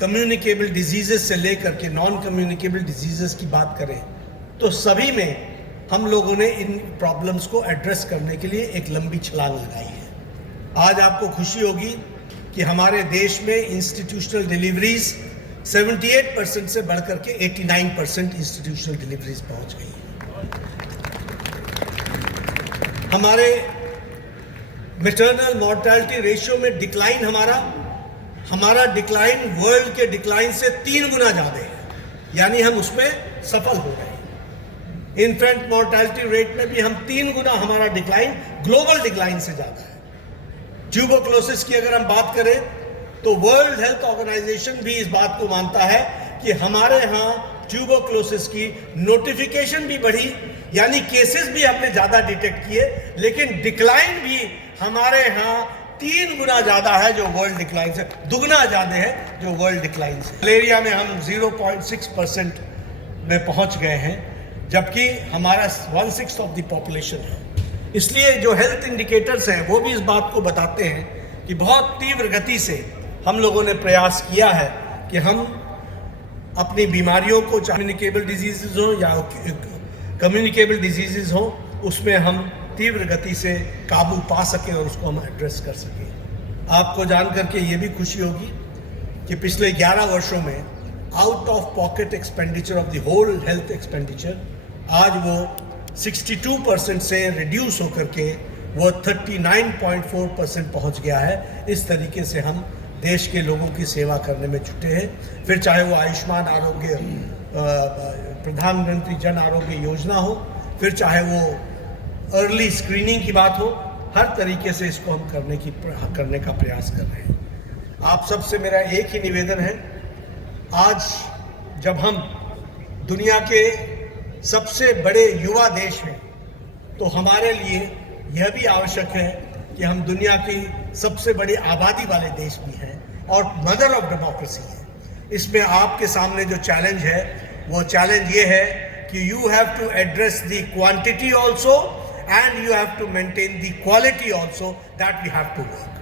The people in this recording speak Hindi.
कम्युनिकेबल डिजीजेस से लेकर के नॉन कम्युनिकेबल डिजीजेस की बात करें तो सभी में हम लोगों ने इन प्रॉब्लम्स को एड्रेस करने के लिए एक लंबी छलांग लगाई है। आज आपको खुशी होगी कि हमारे देश में इंस्टीट्यूशनल डिलीवरीज 78% से बढ़कर के 89% इंस्टीट्यूशनल डिलीवरीज पहुंच गई है। हमारे मैटरनल मॉर्टेलिटी रेशियो में डिक्लाइन हमारा डिक्लाइन वर्ल्ड के डिक्लाइन से 3 गुना ज़्यादा है, यानी हम उसमें सफल हो रहे हैं। इन्फेंट मॉर्टेलिटी रेट में भी हम 3 गुना हमारा डिक्लाइन ग्लोबल डिक्लाइन से ज़्यादा है। ट्यूबरक्लोसिस की अगर हम बात करें तो वर्ल्ड हेल्थ ऑर्गेनाइजेशन भी इस बात को मानता है कि हमारे यहाँ ट्यूबरक्लोसिस की नोटिफिकेशन भी बढ़ी, यानी केसेस भी हमने ज़्यादा डिटेक्ट किए, लेकिन डिक्लाइन भी हमारे यहाँ 3 गुना ज़्यादा है जो वर्ल्ड डिक्लाइन से, दुगना ज़्यादा है जो वर्ल्ड डिक्लाइन से। मलेरिया में हम 0.6% में पहुँच गए हैं, जबकि हमारा 1/6 ऑफ द पॉपुलेशन है। इसलिए जो हेल्थ इंडिकेटर्स हैं वो भी इस बात को बताते हैं कि बहुत तीव्र गति से हम लोगों ने प्रयास किया है कि हम अपनी बीमारियों को, कम्युनिकेबल डिजीज़ हो या कम्युनिकेबल डिजीज़ हो, उसमें हम तीव्र गति से काबू पा सकें और उसको हम एड्रेस कर सकें। आपको जान करके ये भी खुशी होगी कि पिछले 11 वर्षों में out of pocket expenditure of the whole health expenditure आज वो 62% से रिड्यूस होकर के वो 39.4% पहुंच गया है। इस तरीके से हम देश के लोगों की सेवा करने में जुटे हैं। फिर चाहे वो आयुष्मान आरोग्य प्रधानमंत्री जन आरोग्य योजना हो, फिर चाहे वो अर्ली स्क्रीनिंग की बात हो, हर तरीके से इसको हम करने का प्रयास कर रहे हैं। आप सबसे मेरा एक ही निवेदन है, आज जब हम दुनिया के सबसे बड़े युवा देश हैं तो हमारे लिए यह भी आवश्यक है कि हम दुनिया की सबसे बड़ी आबादी वाले देश भी हैं और मदर ऑफ डेमोक्रेसी है। इसमें आपके सामने जो चैलेंज है वो चैलेंज ये है कि you have to address the quantity also and you have to maintain the quality also, that we have to work.